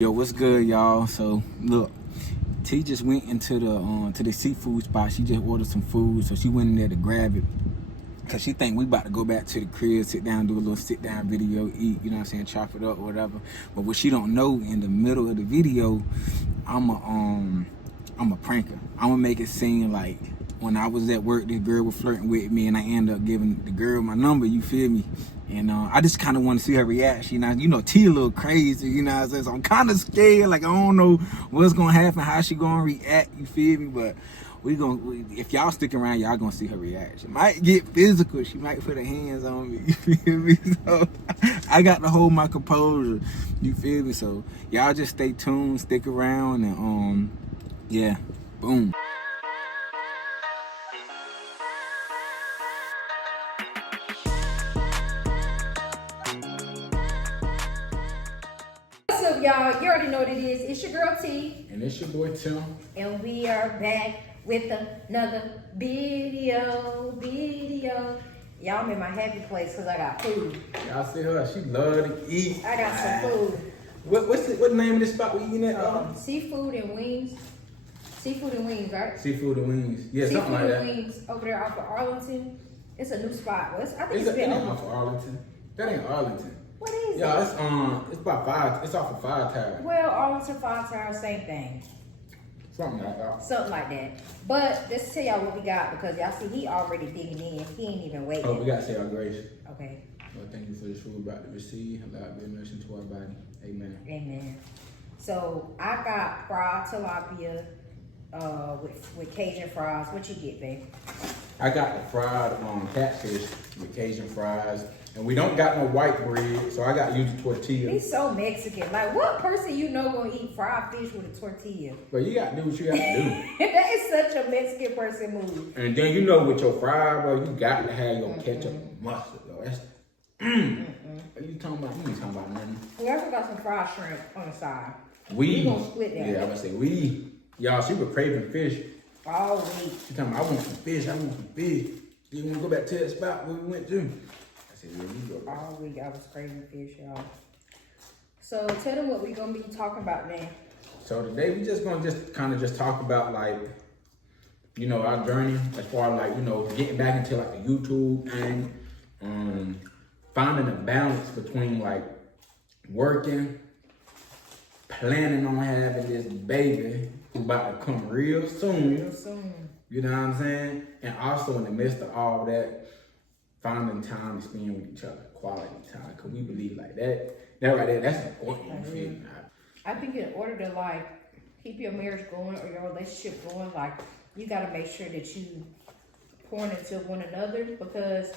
Yo, what's good, y'all? So look, T just went into the seafood spot. She just ordered some food, so she went in there to grab it. Cause she think we about to go back to the crib, sit down, do a little sit down video, eat, you know what I'm saying, chop it up or whatever. But what she don't know, in the middle of the video, I'm a pranker. I'm gonna make it seem like when I was at work, this girl was flirting with me, and I end up giving the girl my number. You feel me? And I just kind of want to see her reaction. You know, T a little crazy. You know what I'm saying? So I'm kind of scared. Like I don't know what's gonna happen, how she gonna react. You feel me? But if y'all stick around, y'all gonna see her reaction. Might get physical. She might put her hands on me. You feel me? So I got to hold my composure. You feel me? So y'all just stay tuned, stick around, and yeah, boom. What's up, y'all? You already know what it is. It's your girl T. And it's your boy Tim. And we are back with another video. Y'all, I'm in my happy place because I got food. Y'all see her? She love to eat. I got some food. What's the name of this spot we eating at? Seafood and wings. Seafood and wings, right? Seafood and wings. Yeah, Seafood something like that. and wings over there off of Arlington. It's a new spot. Well, I think It's it's been off open. of Arlington. That ain't Arlington. What is it? Yeah, it's about five. It's off of 5 Tower. Well, Arlington, 5 Tower, same thing. Something like that. Something like that. But let's tell y'all what we got because y'all see he already digging in. He ain't even waiting. Oh, we gotta say our grace. Okay. Lord, thank you for this food about to receive. Allow it to be nourishing to our body. Amen. Amen. So I got fried tilapia with Cajun fries. What you get, babe? I got the fried catfish with Cajun fries. And we don't got no white bread, so I got to use the tortilla. He's so Mexican. Like, what person you know gonna eat fried fish with a tortilla? But you got to do what you got to do. That is such a Mexican person move. And then you know with your fry, bro, you got to have your ketchup and mustard, though. That's What you talking about? You ain't talking about nothing. We also got some fried shrimp on the side. We gonna split that. Yeah, I was gonna say we. Y'all, she was craving fish. All week. She talking about, I want some fish. You want to go back to that spot where we went to? I said, yeah, you go. All week I was craving fish, y'all. So tell them what we gonna be talking about now. So today we just gonna kind of talk about like, you know, our journey as far as like, you know, getting back into like the YouTube thing, finding a balance between like working, planning on having this baby who's about to come real soon. You know what I'm saying? And also in the midst of all that, finding time to spend with each other, quality time, because we believe like that right there, that's important. You feel me? I think in order to like keep your marriage going or your relationship going, like you gotta make sure that you pouring into one another because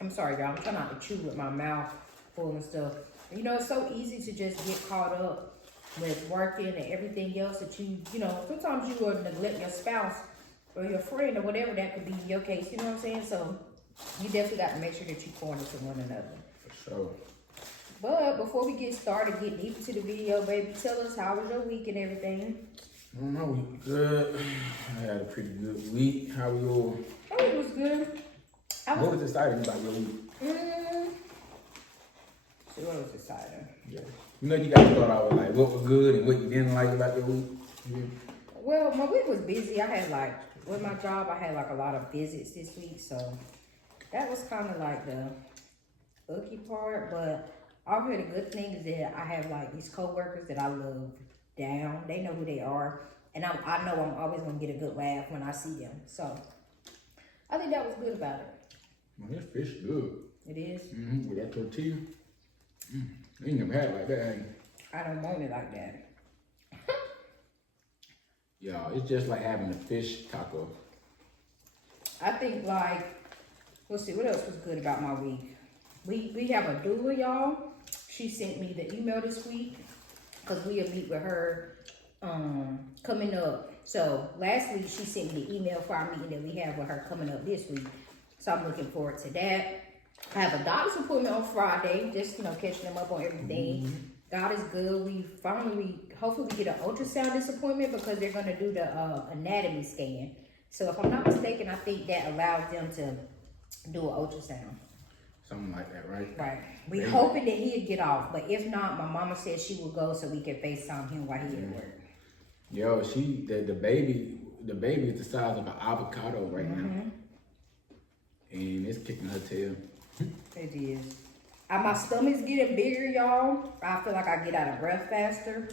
I'm sorry, y'all, I'm trying not to chew with my mouth full and stuff. You know, it's so easy to just get caught up with working and everything else that you know, sometimes you will neglect your spouse or your friend or whatever that could be your case, you know what I'm saying? So you definitely got to make sure that you pour into one another. For sure. But before we get started, get deep into the video, baby, tell us how was your week and everything? I don't know, we good. I had a pretty good week. How was yours? Oh, it was good. What was exciting about your week? So what was exciting? Yeah. You know, you got to start out with like what was good and what you didn't like about your week. Yeah. Well, my week was busy. I had like, with my job, I had like a lot of visits this week. So that was kind of like the icky part. But already the good thing is that I have like these coworkers that I love down. They know who they are. And I know I'm always going to get a good laugh when I see them. So I think that was good about it. Man, this fish good. It is? Mm-hmm. With that tortilla. I ain't never had it like that, ain't it? I don't want it like that. Y'all, it's just like having a fish taco. I think like, let's see, what else was good about my week? We have a doula, y'all. She sent me the email this week because we'll meet with her coming up. So last week she sent me the email for our meeting that we have with her coming up this week. So I'm looking forward to that. I have a doctor's appointment on Friday, just, you know, catching them up on everything. God is good. Hopefully we get an ultrasound this appointment because they're going to do the anatomy scan. So if I'm not mistaken, I think that allows them to do an ultrasound. Something like that, right? Right. We Maybe. hoping that he'd get off, but if not, my mama said she would go so we could FaceTime him while he at work. Yo, the baby is the size of an avocado right now, and it's kicking her tail. It is. My stomach's getting bigger, y'all. I feel like I get out of breath faster.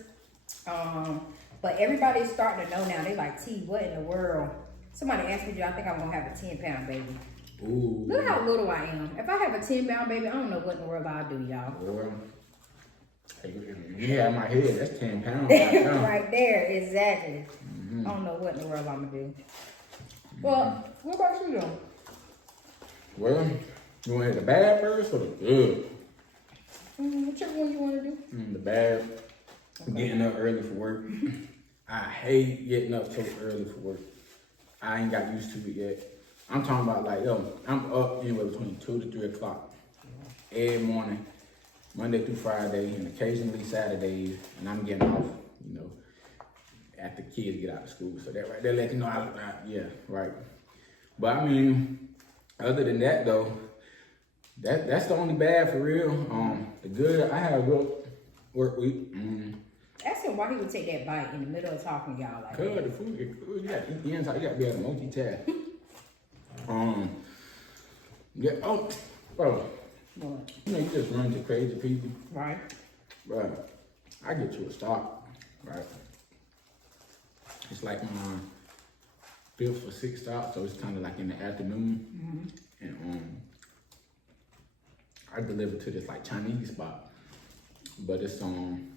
But everybody's starting to know now. They like, T, what in the world? Somebody asked me, do I think I'm gonna have a 10-pound baby? Ooh. Look how little I am. If I have a 10-pound baby, I don't know what in the world I'll do, y'all. Boy, you have my head. That's 10 pounds. Right, now. Right there, exactly. I don't know what in the world I'm gonna do. Well, what about you though? Well, you want to hit the bad first or the good? Whichever one you want to do. The bad. Getting up early for work. I hate getting up so early for work. I ain't got used to it yet. I'm talking about like, yo, I'm up anywhere between 2 to 3 o'clock every morning, Monday through Friday, and occasionally Saturdays, and I'm getting off, you know, after kids get out of school. So that right there let you know, yeah, right. But I mean, other than that though, that's the only bad for real. The good, I had a good work week. Ask him why he would take that bite in the middle of talking to y'all like Cause that. the food, you gotta eat the inside, you gotta be able to multitask. Yeah, oh, bro, What? you know, you just run to crazy people. Right. Bro, I get to a stop, right? It's like my 5th or 6th stop, so it's kind of like in the afternoon. And I deliver to this like Chinese spot, but it's on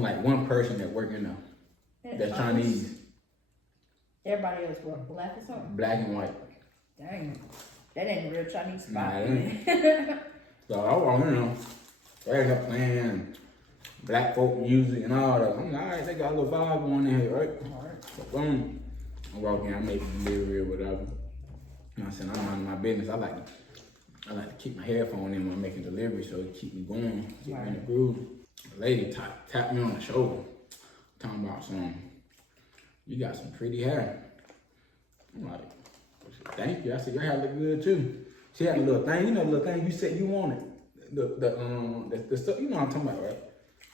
like one person that work in there that's Chinese. Everybody else what, black or something? Black and white. Dang. That ain't a real Chinese spot. Nah, it ain't. So I want, you know, they end up playing black folk music and all that. I'm like, all right, they got a little vibe going in here, right? Alright. So boom, I walk in, I make a delivery or whatever. You know what I'm saying? I'm minding my business. I like to keep my headphone in when I'm making delivery so it keep me going, keep me in the groove. A lady tapped me on the shoulder, talking about you got some pretty hair. I'm like, thank you. I said, your hair look good too. She had a little thing, you know, the little thing you said you wanted. The stuff, you know what I'm talking about, right?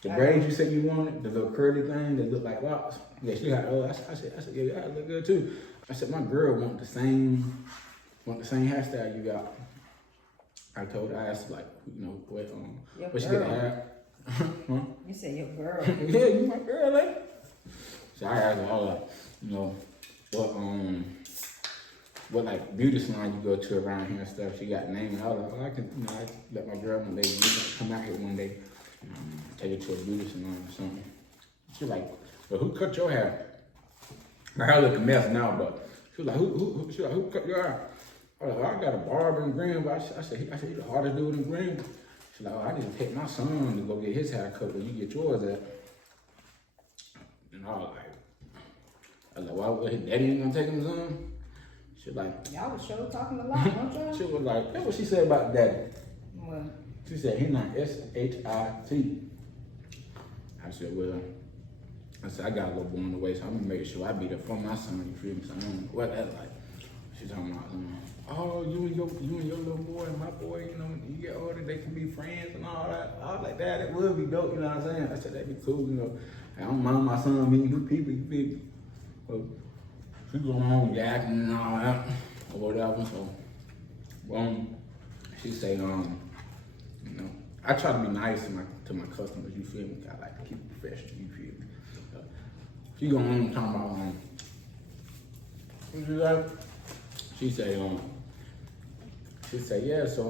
The braids you said you wanted, the little curly thing that looked like locks. Yeah, she had, I said, yeah, your hair look good too. I said, my girl want the same hairstyle you got. I told her, I asked like, you know, what she get the hair. Huh? You said your girl. Yeah, you my girl, like. So I asked her, all like, you know, what like beauty salon you go to around here and stuff. She got a name and I was like, oh, I can, you know, I let my girl, my lady, come out here one day, take her to a beauty salon or something. She was like, well, who cut your hair? My hair look a mess now, but she was like, who cut your hair? I was like, I got a barber in Green, but I said, he's the hardest dude in Green. She's like, oh, I need to take my son to go get his hair cut where you get yours at. And I was like, why was his daddy ain't gonna take him son? She was like, Y'all was sure talking a lot, don't y'all? she was like, that's what she said about daddy. Well, She said, he's not S-H-I-T. I said, well, I got a little boy on the way, so I'm gonna make sure I be there for my son, you feel me? So I don't know what that's like. She's talking about, oh, you and your little boy and my boy, you know, when you get older, they can be friends and all that. I was like, Dad, that would be dope, you know what I'm saying? I said, that'd be cool, you know. I don't mind my son meeting new people, you feel me? So she going home yakking and all that, or whatever, so, she say, you know, I try to be nice to my customers, you feel me? I like to keep it professional, you feel me? So, she going home talking about, what you like? She say, yeah, so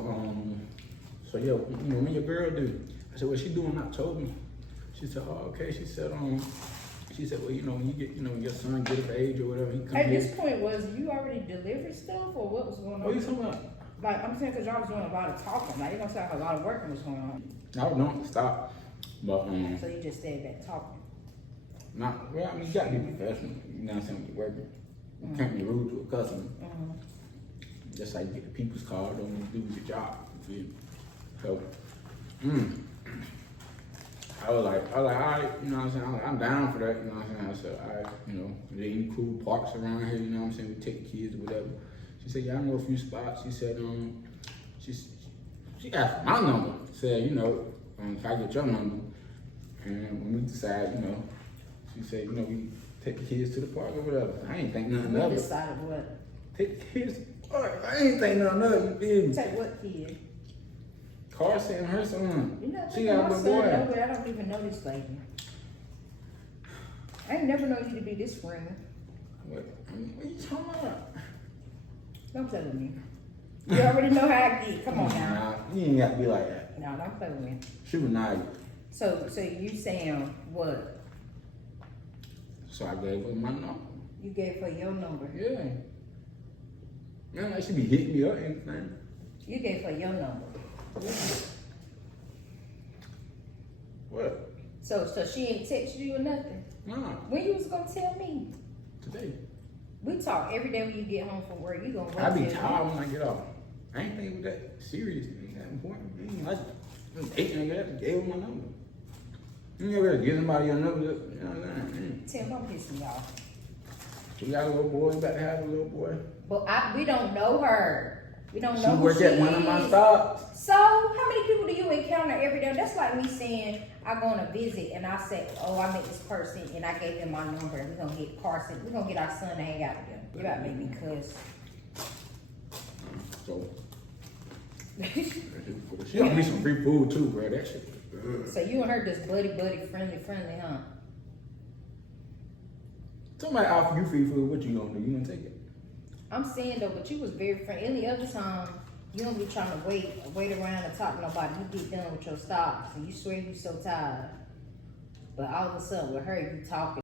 yeah, you know, when your girl do? I said, what she doing October? She said, oh, okay. She said, well, you know, when you get, you know, your son get of age or whatever, he come at here. this point, was you already delivered stuff or what was going on? What are you talking about? Like, I'm saying, because y'all was doing a lot of talking. Like, it don't sound like a lot of working was going on. I was doing to stop, but So you just stayed back talking. well, I mean, you gotta be professional. You know what I'm saying? When you're working, you can't be rude to a customer. Just like you get the people's card, don't want to do your job. You feel me? So, I was like, all right, you know what I'm saying? I'm down for that, you know what I'm saying? I said, all right, you know, there any cool parks around here, you know what I'm saying? We take the kids or whatever. She said, yeah, I know a few spots. She said, She asked for my number. Said, you know, if I get your number, and when we decide, you know, she said, you know, we take the kids to the park or whatever. I ain't think nothing of We it. decided what? Take the kids to the park. I ain't think nothing of it. You feel me? Take what kid? Carson and her son. You know, She my got a son little boy. over, I don't even know this lady. I ain't never known you to be this friendly. What you talking about? Don't play with me. You already know how I get. Come on now. Nah, you ain't got to be like that. No, don't play with me. She was nice. So you saying what? So I gave her my number. You gave her your number. Yeah. Man, like she be hitting me up and anything. You gave her your number. What? So she ain't text you or nothing? Nah, When you was gonna tell me? today. We talk every day when you get home from work. You gonna wait I be till- tired when I get off. I ain't think it was that serious. It ain't that important. I just ate and I gave her my number. You never give somebody your number. You know what I'm saying? Tim, don't piss me off. She got a little boy. About to have a little boy. But we don't know her. We don't She know who worked she at one of my is. stops. So, how many people do you encounter every day? That's like me saying, I go on a visit and I say, oh, I met this person and I gave them my number and we're gonna get Carson, we're gonna get our son to hang out with them. You about to make me cuss. So, she got me some free food too, bro. That shit was good. So you and her just buddy, friendly, huh? Somebody offer you free food, what you gonna do? You gonna take it? I'm saying though, but you was very friendly. Any other time, you don't be trying to wait around and talk to nobody. You get done with your stops and you swear you so tired. But all of a sudden with her, you talking.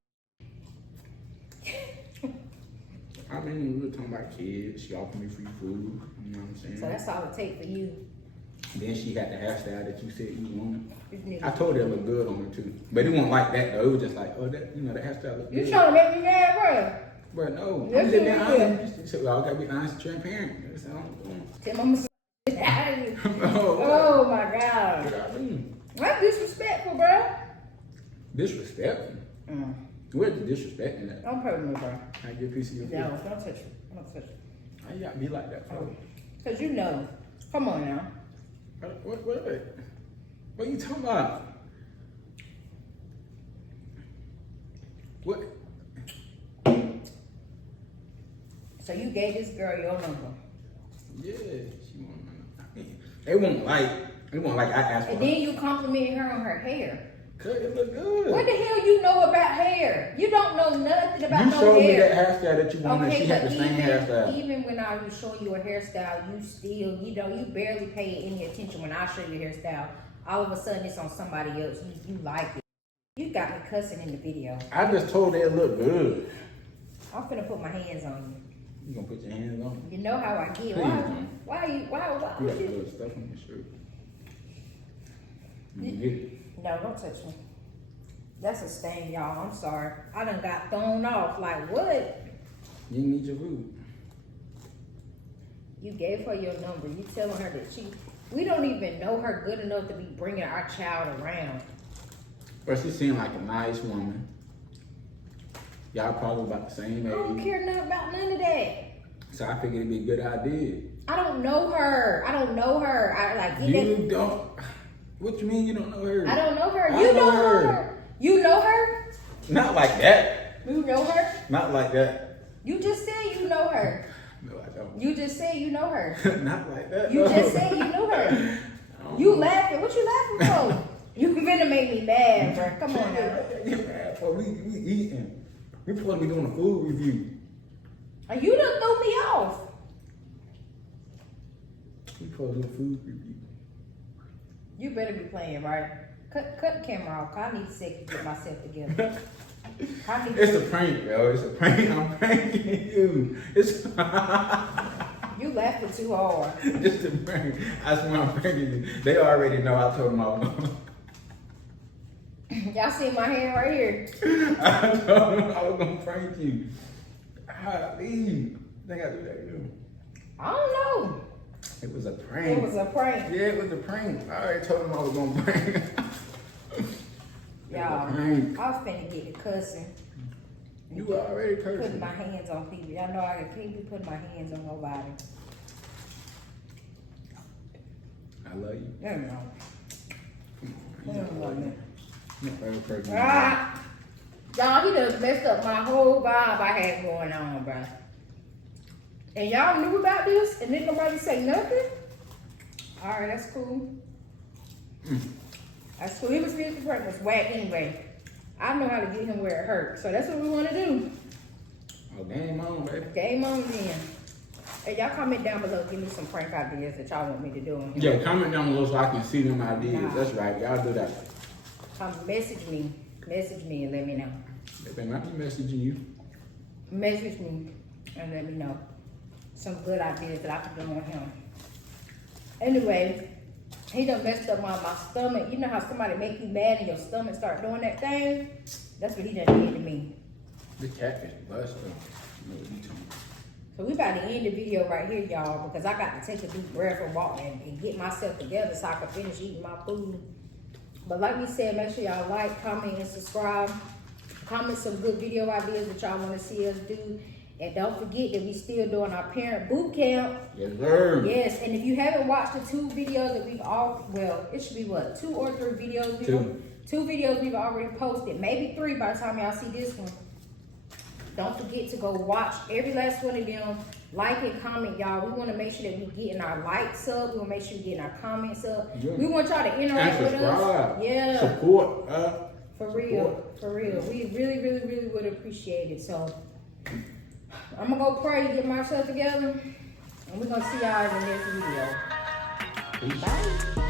I mean, we were talking about kids. She offered me free food. You know what I'm saying? So that's all it take for you. Then she had the hairstyle that you said you wanted. This nigga. I told her it looked good on her too. But it wasn't like that though. It was just like, oh, that, you know, the hairstyle looked You good. trying to make me mad, bro? But no, Yes, I'm just you being did. honest. She said, well, I gotta be honest and transparent. That's all I'm doing. Tim, I'm gonna out of you. Oh, Oh my God. what I mean? That's disrespectful, bro. Disrespectful. Where's the disrespect in that? Don't play with me, bro. I get a piece of your No, food. don't touch me. Don't touch me. Why you gotta be like that for? Cause you know. Come on now. What are you talking about? What? So you gave this girl your number. Yeah, she wanted my number. It won't like I asked for And her. then you complimented her on her hair. Cause it look good. What the hell you know about hair? You don't know nothing about You no showed me hair. that hairstyle that you wanted. Okay, She had but the same hairstyle. even when I was showing you a hairstyle, you still, you barely pay any attention when I show you a hairstyle. All of a sudden it's on somebody else. You like it. You got me cussing in the video. I just told her it looked good. I'm finna put my hands on you. You gonna put your hands on me? You know how I get. Please don't. Why You got would you? good stuff on your shirt. You get it. No, don't touch me. That's a stain, y'all. I'm sorry. I done got thrown off. Like, what? You need your food. You gave her your number. You telling her that we don't even know her good enough to be bringing our child around. But she seemed like a nice woman. Y'all probably about the same I don't age. care nothing about none of that. So I figured it'd be a good idea. I don't know her. I don't know her. You don't. What you mean you don't know her? I don't know her. I You know don't know her. her. You know her? Not like that. You know her? Not like that. You just said you know her. No, I don't. You just said you know her. Not like that. You no. just said you knew her. I don't You know. laughing. What you laughing for? You finna make me mad, bro. Come on now. Get mad for we eating. We supposed to be doing a food review. You done threw me off. We supposed to do a food review. You better be playing, right? Cut the camera off. 'Cause I need a second to get myself together. It's a prank, yo. It's a prank. I'm pranking you. It's You laughing too hard. it's a prank. I swear I'm pranking you. They already know. I told them all. Y'all see my hand right here. I told them I was gonna prank you. Leave. Think I do that too. I don't know. It was a prank. It was a prank. Yeah, it was a prank. I already told them I was gonna prank. Y'all, Prank. I was finna get to cussing. You already Putting cursing. my hands on people. Y'all know I can't be putting my hands on nobody. I love you. I don't know. I don't love me. You're the first person. Ah! Y'all, he done messed up my whole vibe I had going on, bro. And y'all knew about this and didn't nobody say nothing? Alright, that's cool. That's cool. He was really was whack anyway. I know how to get him where it hurts. So that's what we want to do. Oh, game on, baby. Game on then. Hey, y'all comment down below. Give me some prank ideas that y'all want me to do. Yeah, comment down below so I can see them ideas. Nah. That's right. Y'all do that. Message me. Message me and let me know. They might be messaging you. Message me and let me know some good ideas that I can do on him. Anyway, he done messed up my stomach. You know how somebody make you mad and your stomach start doing that thing? That's what he done did to me. The cat is busted. So we about to end the video right here, y'all, because I got to take a deep breath and walk and get myself together so I can finish eating my food. But like we said, make sure y'all like, comment, and subscribe. Comment some good video ideas that y'all want to see us do. And don't forget that we still doing our parent boot camp. Yes, sir. Yes, and if you haven't watched the 2 videos that we've it should be what, 2 or 3 videos? 2. 2 videos we've already posted, maybe 3 by the time y'all see this one. Don't forget to go watch every last one of them. Like and comment, y'all. We want to make sure that we're getting our likes up. We want to make sure we're getting our comments up. Yeah. We want y'all to interact with us. Yeah. Support. For real. For real. We really, really, really would appreciate it. So, I'm going to go pray and get myself together. And we're going to see y'all in the next video. Peace. Bye.